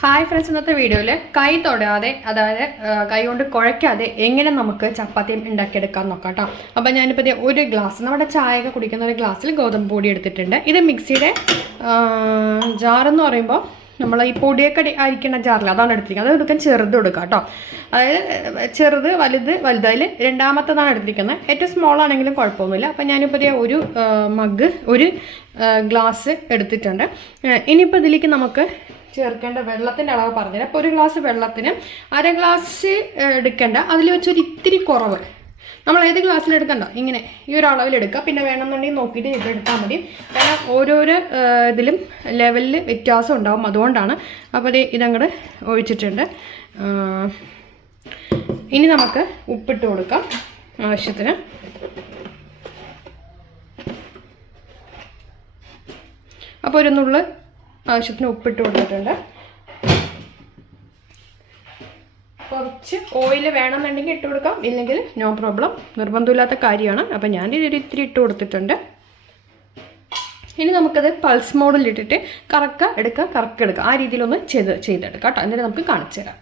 Hi friends ഇന്നത്തെ വീഡിയോയിൽ കൈ തൊടാതെ അതായത് കൈ കൊണ്ട് കുഴയ്ക്കാതെ എങ്ങനെ നമുക്ക് ചപ്പാത്തിയും ഉണ്ടാക്കിയെടുക്കാൻ നോക്കാം കേട്ടോ. അപ്പോൾ ഞാനിപ്പോൾ ഒരു ഗ്ലാസ് നമ്മുടെ ചായയൊക്കെ കുടിക്കുന്ന ഒരു ഗ്ലാസ്സിൽ ഗോതമ്പ് പൊടി എടുത്തിട്ടുണ്ട്. ഇത് മിക്സിയുടെ ജാറെന്ന് പറയുമ്പോൾ നമ്മൾ ഈ പൊടിയൊക്കെ അരിക്കുന്ന ജാറിൽ അതാണ് എടുത്തിരിക്കുന്നത്. അത് എടുക്കാൻ ചെറുത് കൊടുക്കുക കേട്ടോ. അതായത് ചെറുത് വലുത് വലുത്. അതിൽ രണ്ടാമത്തതാണ് എടുത്തിരിക്കുന്നത്. ഏറ്റവും സ്മോൾ ആണെങ്കിലും കുഴപ്പമൊന്നുമില്ല. അപ്പം ഞാനിപ്പോൾ ഒരു മഗ് ഒരു ഗ്ലാസ് എടുത്തിട്ടുണ്ട്. ഇനിയിപ്പോൾ ഇതിലേക്ക് നമുക്ക് ചേർക്കേണ്ട വെള്ളത്തിന്റെ അളവ് പറഞ്ഞുതരാം. അപ്പോൾ ഒരു ഗ്ലാസ് വെള്ളത്തിന് അര ഗ്ലാസ് എടുക്കേണ്ട. അതിൽ വെച്ചൊരു ഇത്തിരി കുറവ്. നമ്മൾ ഏത് ഗ്ലാസ്സിലെടുക്കണ്ടോ ഇങ്ങനെ. ഈ ഒരു അളവിൽ എടുക്കുക. പിന്നെ വേണമെന്നുണ്ടെങ്കിൽ നോക്കിയിട്ട് ഇത് എടുത്താൽ മതി. കാരണം ഓരോരോ ഇതിലും ലെവലിൽ വ്യത്യാസം ഉണ്ടാവും. അതുകൊണ്ടാണ് അപ്പോൾ ഇത് ഇതങ്ങോട്ട് ഒഴിച്ചിട്ടുണ്ട്. ഇനി നമുക്ക് ഉപ്പിട്ട് കൊടുക്കാം ആവശ്യത്തിന്. അപ്പോൾ ഒരു നുള്ള് ആവശ്യത്തിന് ഉപ്പിട്ട് കൊടുത്തിട്ടുണ്ട്. കുറച്ച് ഓയിൽ വേണമെന്നുണ്ടെങ്കിൽ ഇട്ട് കൊടുക്കാം. ഇല്ലെങ്കിൽ നോ പ്രോബ്ലം നിർബന്ധമില്ലാത്ത കാര്യമാണ്. അപ്പം ഞാൻ ഇതിൽ ഇത്തിരി ഇട്ട് കൊടുത്തിട്ടുണ്ട്. ഇനി നമുക്കത് പൾസ് മോഡിലിട്ടിട്ട് കറക്ക എടുക്കുക കറക്ക എടുക്കുക ആ രീതിയിലൊന്ന് ചെയ്ത് ചെയ്തെടുക്കാം കേട്ടോ. എന്നിട്ട് നമുക്ക് കാണിച്ചു തരാം.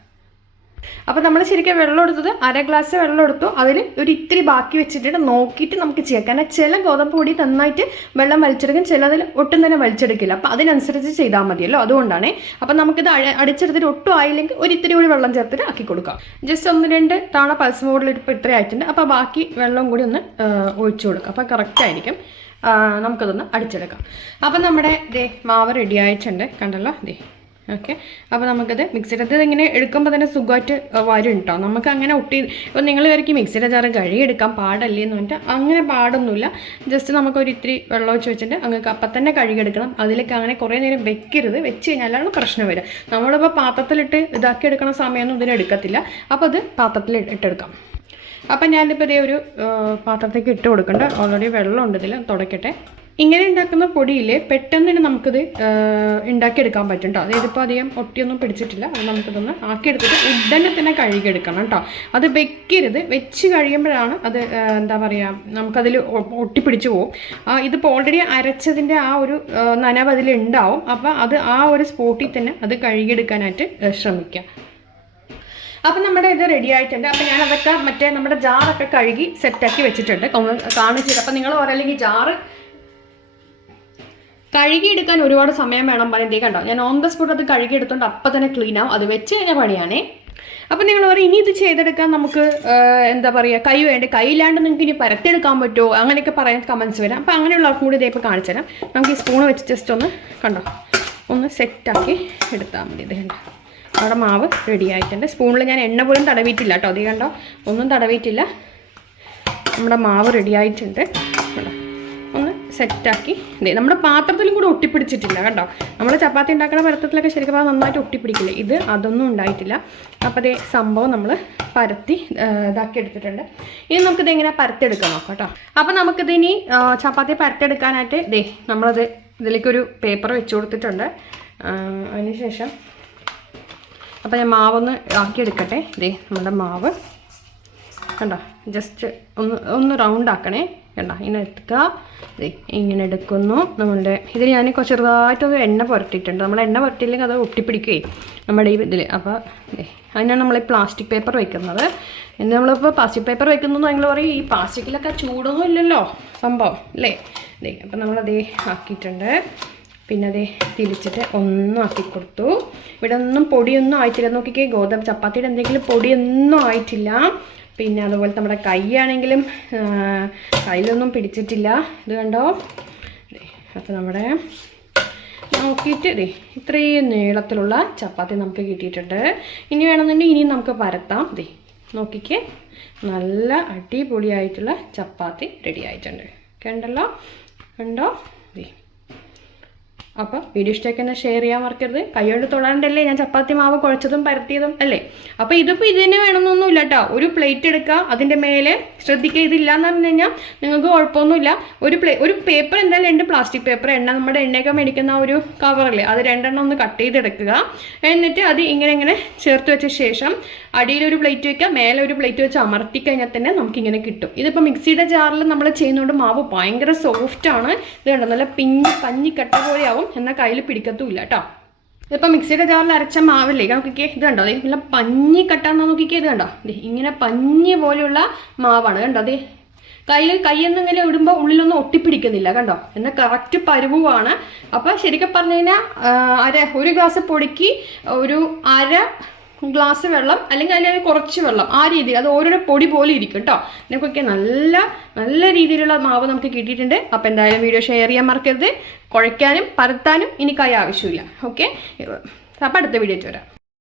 അപ്പോൾ നമ്മൾ ശരിക്കും വെള്ളം എടുത്തത് അര ഗ്ലാസ് വെള്ളം എടുത്തു. അതിൽ ഒരു ഇത്തിരി ബാക്കി വെച്ചിട്ട് നോക്കിയിട്ട് നമുക്ക് ചെയ്യാം. കാരണം ചില ഗോതമ്പ് പൊടി നന്നായിട്ട് വെള്ളം വലിച്ചെടുക്കും ചിലതിൽ ഒട്ടും തന്നെ വലിച്ചെടുക്കില്ല. അപ്പോൾ അതിനനുസരിച്ച് ചെയ്താൽ മതിയല്ലോ. അതുകൊണ്ടാണ്. അപ്പോൾ നമുക്കിത് അടിച്ചെടുത്തിട്ട് ഒട്ടും ആയില്ലെങ്കിൽ ഒരു ഇത്തിരി കൂടി വെള്ളം ചേർത്തിട്ട് ആക്കി കൊടുക്കാം. ജസ്റ്റ് ഒന്ന് രണ്ട് തവണ പൾസ് മോഡിൽ ഇപ്പോൾ ഇത്ര ആയിട്ടുണ്ട്. അപ്പോൾ ബാക്കി വെള്ളം കൂടി ഒന്ന് ഒഴിച്ചു കൊടുക്കാം. അപ്പോൾ കറക്റ്റ് ആയിരിക്കും. നമുക്കതൊന്ന് അടിച്ചെടുക്കാം. അപ്പം നമ്മുടെ ദേ മാവ് റെഡി ആയിട്ടുണ്ട്. കണ്ടല്ലോ? ദേ. ഓക്കെ അപ്പോൾ നമുക്കത് മിക്സിയുടെ അത് ഇങ്ങനെ എടുക്കുമ്പോൾ തന്നെ സുഖമായിട്ട് വരും കേട്ടോ നമുക്ക് അങ്ങനെ ഒട്ടി ഇപ്പോൾ നിങ്ങൾ വരയ്ക്ക് മിക്സിയുടെ ജാറ് കഴുകിയെടുക്കാൻ പാടല്ലേ എന്ന് പറഞ്ഞിട്ട് അങ്ങനെ പാടൊന്നുമില്ല. ജസ്റ്റ് നമുക്കൊരു ഇത്തിരി വെള്ളം വെച്ച് വെച്ചിട്ട് അങ്ങനെ അപ്പം തന്നെ കഴുകിയെടുക്കണം അതിലേക്ക് അങ്ങനെ കുറേ നേരം വെക്കരുത്. വെച്ച് കഴിഞ്ഞാലാണ് പ്രശ്നം വരിക നമ്മളിപ്പോൾ പാത്രത്തിലിട്ട് ഇതാക്കി എടുക്കുന്ന സമയമൊന്നും ഇതിന് എടുക്കത്തില്ല. അപ്പോൾ അത് പാത്രത്തിൽ ഇട്ടെടുക്കാം അപ്പം ഞാനിപ്പോൾ ഇതേ ഒരു പാത്രത്തേക്ക് ഇട്ട് കൊടുക്കണ്ട. ഓൾറെഡി വെള്ളമുണ്ട് ഇതിൽ തുടക്കട്ടെ. ഇങ്ങനെ ഉണ്ടാക്കുന്ന പൊടിയിൽ പെട്ടെന്ന് തന്നെ നമുക്കിത് ഉണ്ടാക്കിയെടുക്കാൻ പറ്റും കേട്ടോ അതായത് ഇപ്പോൾ അധികം ഒട്ടിയൊന്നും പിടിച്ചിട്ടില്ല. അത് നമുക്കിതൊന്ന് ആക്കിയെടുത്തിട്ട് ഉടനെ തന്നെ കഴുകിയെടുക്കണം കേട്ടോ അത് വെക്കരുത്. വെച്ച് കഴിയുമ്പോഴാണ് അത് എന്താ പറയുക നമുക്കതിൽ ഒട്ടിപ്പിടിച്ച് പോകും ഇതിപ്പോൾ ഓൾറെഡി അരച്ചതിന്റെ ആ ഒരു നനവ് അതിൽ ഉണ്ടാവും. അപ്പോൾ അത് ആ ഒരു സ്പോട്ടിൽ തന്നെ അത് കഴുകിയെടുക്കാനായിട്ട് ശ്രമിക്കുക അപ്പം നമ്മുടെ ഇത് റെഡി ആയിട്ടുണ്ട്. അപ്പം ഞാൻ അതൊക്കെ മറ്റേ നമ്മുടെ ജാറൊക്കെ കഴുകി സെറ്റാക്കി വെച്ചിട്ടുണ്ട്. കാണിച്ചിട്ട് അപ്പം നിങ്ങൾ പറയല്ലെങ്കിൽ ജാറ് കഴുകിയെടുക്കാൻ ഒരുപാട് സമയം വേണം പറയുന്നത് കണ്ടോ? ഞാൻ ഓൺ ദ സ്പോട്ട് അത് കഴുകിയെടുത്തോണ്ട് അപ്പം തന്നെ ക്ലീൻ ആവും. അത് വെച്ച് കഴിഞ്ഞാൽ പണിയാണേ. അപ്പം നിങ്ങൾ പറയും ഇനി ഇത് ചെയ്തെടുക്കാൻ നമുക്ക് എന്താ പറയുക കൈ വേണ്ട? കൈയില്ലാണ്ട് നിങ്ങൾക്ക് ഇനി പരത്തെടുക്കാൻ പറ്റുമോ അങ്ങനെയൊക്കെ പറയാൻ കമൻസ് വരാം. അപ്പം അങ്ങനെയുള്ളവർക്കും കൂടി ഇതേപ്പോൾ കാണിച്ചു തരാം. നമുക്ക് ഈ സ്പൂൺ വെച്ച് ജസ്റ്റ് ഒന്ന് കണ്ടോ? ഒന്ന് സെറ്റാക്കി എടുത്താൽ മതി. ഇത് കണ്ടോ? അവിടെ മാവ് റെഡി ആയിട്ടുണ്ട്. സ്പൂണിൽ ഞാൻ എണ്ണ പോലും തടവിയിട്ടില്ല കേട്ടോ. അത് കണ്ടോ? ഒന്നും തടവിയിട്ടില്ല. നമ്മുടെ മാവ് റെഡി ആയിട്ടുണ്ട്. സെറ്റാക്കി. ഇതേ നമ്മുടെ പാത്രത്തിലും കൂടെ ഒട്ടിപ്പിടിച്ചിട്ടില്ല കേട്ടോ നമ്മൾ ചപ്പാത്തി ഉണ്ടാക്കുന്ന പരത്തത്തിലൊക്കെ ശരിക്കും പറഞ്ഞാൽ നന്നായിട്ട് ഒട്ടിപ്പിടിക്കില്ല? ഇത് അതൊന്നും ഉണ്ടായിട്ടില്ല. അപ്പോൾ അതേ സംഭവം നമ്മൾ പരത്തി ഇതാക്കി എടുത്തിട്ടുണ്ട്. ഇനി നമുക്കിത് എങ്ങനെ പരത്തെടുക്കാം നോക്കാം കേട്ടോ. അപ്പോൾ നമുക്കിത് ഇനി ആ, ചപ്പാത്തി പരത്തെടുക്കാനായിട്ട് ദേ നമ്മളത് ഇതിലേക്കൊരു പേപ്പർ വെച്ച് കൊടുത്തിട്ടുണ്ട്. അതിന് അതിനുശേഷം അപ്പോൾ ഞാൻ മാവൊന്ന് ആക്കിയെടുക്കട്ടെ. ദേ നമ്മുടെ മാവ്. കണ്ടോ? ജസ്റ്റ് ഒന്ന് ഒന്ന് റൗണ്ട് ആക്കണേ. കണ്ടോ? ഇങ്ങനെ എടുക്കുക ഇങ്ങനെ എടുക്കുന്നു. നമ്മളുടെ ഇതിൽ ഞാൻ കുറച്ച് ചെറുതായിട്ടൊന്ന് എണ്ണ പുരട്ടിയിട്ടുണ്ട്. നമ്മൾ എണ്ണ പുരട്ടിയില്ലെങ്കിൽ അത് ഒട്ടിപ്പിടിക്കുകയും നമ്മുടെ ഈ ഇതിൽ അപ്പോൾ അതിനാണ് നമ്മൾ ഈ പ്ലാസ്റ്റിക് പേപ്പർ വെക്കുന്നത്. എന്ന് നമ്മളിപ്പോൾ പ്ലാസ്റ്റിക് പേപ്പർ വെക്കുന്നു നിങ്ങൾ പറയും ഈ പ്ലാസ്റ്റിക്കിലൊക്കെ ചൂടൊന്നും ഇല്ലല്ലോ സംഭവം അല്ലേ? അതെ അപ്പം നമ്മളതേ ആക്കിയിട്ടുണ്ട്. പിന്നെ അതേ തിരിച്ചിട്ട് ഒന്നും ആക്കി കൊടുത്തു. ഇവിടെ ഒന്നും പൊടിയൊന്നും ആയിട്ടില്ല. നോക്കിക്കേ ഗോതമ്പ് ചപ്പാത്തിയുടെ എന്തെങ്കിലും പൊടിയൊന്നും ആയിട്ടില്ല. പിന്നെ അതുപോലെ നമ്മുടെ കൈയാണെങ്കിലും കയ്യിലൊന്നും പിടിച്ചിട്ടില്ല. ഇത് കണ്ടോ? അപ്പോൾ നമ്മുടെ നോക്കിയിട്ട് ദേ ഇത്രയും നീളത്തിലുള്ള ചപ്പാത്തി നമുക്ക് കിട്ടിയിട്ടുണ്ട്. ഇനി വേണമെന്നുണ്ടെങ്കിൽ ഇനിയും നമുക്ക് പരത്താം. ദേ നോക്കിക്കേ. നല്ല അടിപൊളിയായിട്ടുള്ള ചപ്പാത്തി റെഡി ആയിട്ടുണ്ട്. കണ്ടല്ലോ? കണ്ടോ? ദേ അപ്പോൾ വീഡിയോ ഇഷ്ടമൊക്കെ ഷെയർ ചെയ്യാൻ മറക്കരുത്. കൈകൊണ്ട് തൊടാണ്ടല്ലേ ഞാൻ ചപ്പാത്തി മാവ് കുഴച്ചതും പരത്തിയതും അല്ലേ? അപ്പോൾ ഇതിപ്പോൾ ഇതിന് വേണമെന്നൊന്നുമില്ല കേട്ടോ ഒരു പ്ലേറ്റ് എടുക്കുക അതിന്റെ മേലെ ശ്രദ്ധിക്കുക ഇതില്ല എന്ന് പറഞ്ഞു കഴിഞ്ഞാൽ നിങ്ങൾക്ക് കുഴപ്പമൊന്നുമില്ല. ഒരു പ്ലേ ഒരു പേപ്പർ എന്തായാലും രണ്ട് പ്ലാസ്റ്റിക് പേപ്പർ എണ്ണ നമ്മുടെ എണ്ണയൊക്കെ മേടിക്കുന്ന ഒരു കവറല്ലേ അത് രണ്ടെണ്ണം ഒന്ന് കട്ട് ചെയ്തെടുക്കുക. എന്നിട്ട് അത് ഇങ്ങനെ ഇങ്ങനെ ചേർത്ത് വെച്ച ശേഷം അടിയിലൊരു പ്ലേറ്റ് വെക്കുക മേലെ ഒരു പ്ലേറ്റ് വെച്ച് അമർത്തി കഴിഞ്ഞാൽ തന്നെ നമുക്കിങ്ങനെ കിട്ടും. ഇതിപ്പോൾ മിക്സിയുടെ ജാറിൽ നമ്മൾ ചെയ്യുന്നതുകൊണ്ട് മാവ് ഭയങ്കര സോഫ്റ്റ് ആണ്. ഇത് കണ്ടോ? നല്ല പിഞ്ഞ് പഞ്ഞി കട്ട എന്നാൽ കയ്യിൽ പിടിക്കത്തുമില്ല കേട്ടോ ഇതിപ്പോൾ മിക്സിയുടെ ജാറിൽ അരച്ച മാവില്ലേ? നോക്കിക്കേ ഇത് കണ്ടോ? അതെ നല്ല പഞ്ഞി കട്ടാന്ന് നോക്കിക്കേ ഇത് കണ്ടോ? അതെ ഇങ്ങനെ പഞ്ഞി പോലെയുള്ള മാവാണ് കണ്ടോ? അതെ കയ്യിൽ കൈയെന്നിങ്ങനെ ഇടുമ്പോൾ ഉള്ളിലൊന്നും ഒട്ടിപ്പിടിക്കുന്നില്ല കണ്ടോ? എന്നാൽ കറക്റ്റ് പരുവുമാണ് അപ്പോൾ ശരിക്കും പറഞ്ഞു കഴിഞ്ഞാൽ അര ഒരു ഗ്ലാസ് പൊടിക്ക് ഒരു അര ഗ്ലാസ് വെള്ളം അല്ലെങ്കിൽ അല്ലെങ്കിൽ കുറച്ച് വെള്ളം. ആ രീതിയിൽ അത് ഓരോരോ പൊടി പോലെ ഇരിക്കും കേട്ടോ നിങ്ങൾക്കൊക്കെ നല്ല നല്ല രീതിയിലുള്ള മാവ് നമുക്ക് കിട്ടിയിട്ടുണ്ട്. അപ്പോൾ എന്തായാലും വീഡിയോ ഷെയർ ചെയ്യാൻ മറക്കരുത്. കുഴയ്ക്കാനും പരത്താനും കൈ ആവശ്യമില്ല. ഓക്കെ അപ്പോൾ അടുത്ത വീഡിയോ വരാം.